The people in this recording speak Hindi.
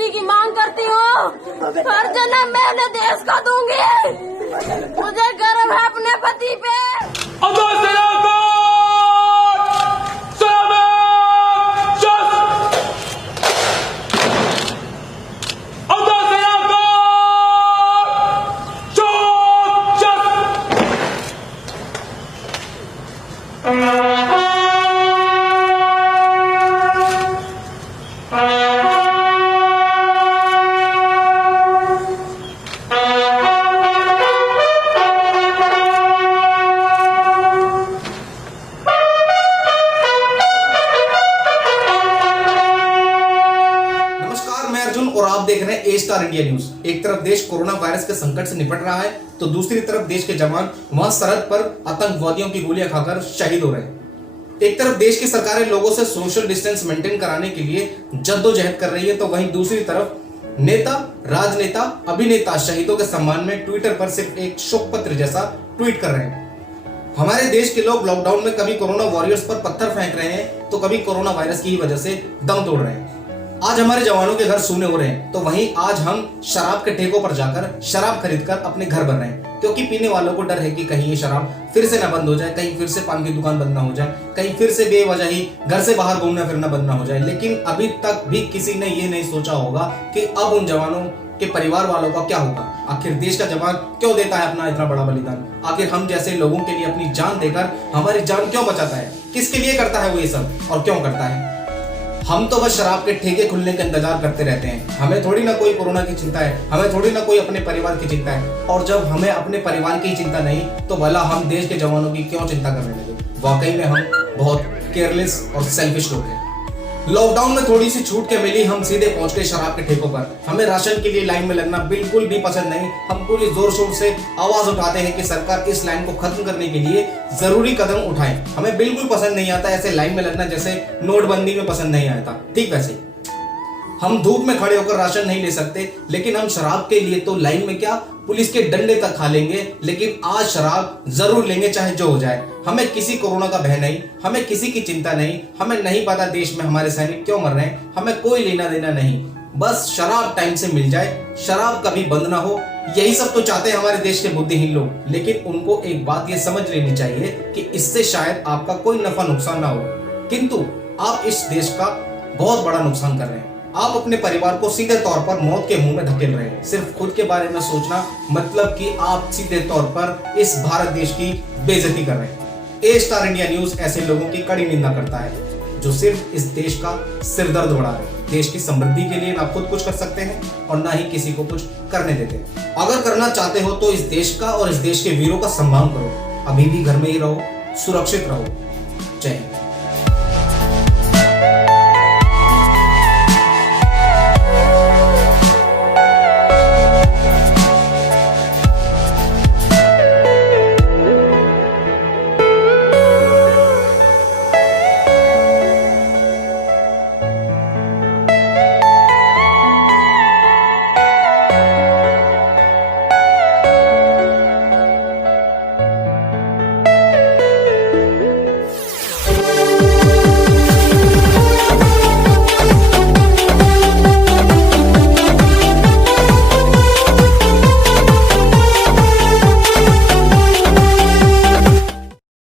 मुक्ति की मांग करती हूँ। हर जन्म मैं अपने देश को दूंगी। मुझे गर्व है अपने पति पे। और आप देख रहे हैं ए स्टार इंडिया न्यूज। एक तरफ देश कोरोना वायरस के संकट से निपट रहा है तो दूसरी तरफ देश के जवान वहां सरहद पर आतंकवादियों की गोलियां खाकर शहीद हो रहे हैं। एक तरफ देश की सरकारें लोगों से सोशल डिस्टेंस मेंटेन कराने के लिए जद्दोजहद कर रही है तो वहीं दूसरी तरफ नेता, राजनेता, अभिनेता शहीदों के सम्मान में ट्विटर पर सिर्फ एक शोक पत्र जैसा ट्वीट कर रहे हैं। हमारे देश के लोग लॉकडाउन में कभी कोरोना वॉरियर्स पर पत्थर फेंक रहे हैं तो कभी कोरोना वायरस की वजह से दम तोड़ रहे हैं। आज हमारे जवानों के घर सूने हो रहे हैं तो वहीं आज हम शराब के ठेकों पर जाकर शराब खरीदकर अपने घर भर रहे हैं, क्योंकि पीने वालों को डर है कि कहीं ये शराब फिर से ना बंद हो जाए, कहीं फिर से पान की दुकान बंद ना हो जाए, कहीं फिर से बेवजह ही घर से बाहर घूमना फिरना बंद ना हो जाए। लेकिन अभी तक भी किसी ने ये नहीं सोचा होगा कि अब उन जवानों के परिवार वालों का क्या होगा। आखिर देश का जवान क्यों देता है अपना इतना बड़ा बलिदान? आखिर हम जैसे लोगों के लिए अपनी जान देकर हमारी जान क्यों बचाता है? किसके लिए करता है वो ये सब और क्यों करता है? हम तो बस शराब के ठेके खुलने का इंतजार करते रहते हैं। हमें थोड़ी ना कोई कोरोना की चिंता है, हमें थोड़ी ना कोई अपने परिवार की चिंता है। और जब हमें अपने परिवार की चिंता नहीं तो भला हम देश के जवानों की क्यों चिंता करने लगे? वाकई में हम बहुत केयरलेस और सेल्फिश लोग हैं। लॉकडाउन में थोड़ी सी छूट के मिली, हम सीधे पहुंच गए शराब के ठेकों पर। हमें राशन के लिए लाइन में लगना बिल्कुल भी पसंद नहीं। हम पूरी जोर शोर से आवाज उठाते हैं कि सरकार इस लाइन को खत्म करने के लिए जरूरी कदम उठाए। हमें बिल्कुल पसंद नहीं आता ऐसे लाइन में लगना, जैसे नोटबंदी में पसंद नहीं आया था, ठीक वैसे। हम धूप में खड़े होकर राशन नहीं ले सकते, लेकिन हम शराब के लिए तो लाइन में क्या पुलिस के डंडे तक खा लेंगे, लेकिन आज शराब जरूर लेंगे चाहे जो हो जाए। हमें किसी कोरोना का भय नहीं, हमें किसी की चिंता नहीं, हमें नहीं पता देश में हमारे सैनिक क्यों मर रहे हैं, हमें कोई लेना देना नहीं। बस शराब टाइम से मिल जाए, शराब कभी बंद ना हो, यही सब तो चाहते हैं हमारे देश के बुद्धिहीन लोग। लेकिन उनको एक बात ये समझ लेनी चाहिए कि इससे शायद आपका कोई नफा नुकसान ना हो, किंतु आप इस देश का बहुत बड़ा नुकसान कर रहे हैं। आप अपने परिवार को सीधे तौर पर मौत के मुंह में धकेल रहे हैं। सिर्फ खुद के बारे में सोचना मतलब कि आप सीधे तौर पर इस भारत देश की बेइज्जती कर रहे हैं। ए स्टार इंडिया न्यूज ऐसे लोगों की कड़ी निंदा करता है जो सिर्फ इस देश का सिरदर्द बढ़ा रहे हैं। देश की समृद्धि के लिए ना खुद कुछ कर सकते हैं और ना ही किसी को कुछ करने देते हैं। अगर करना चाहते हो तो इस देश का और इस देश के वीरों का सम्मान करो। अभी भी घर में ही रहो, सुरक्षित रहो। जय हिंद।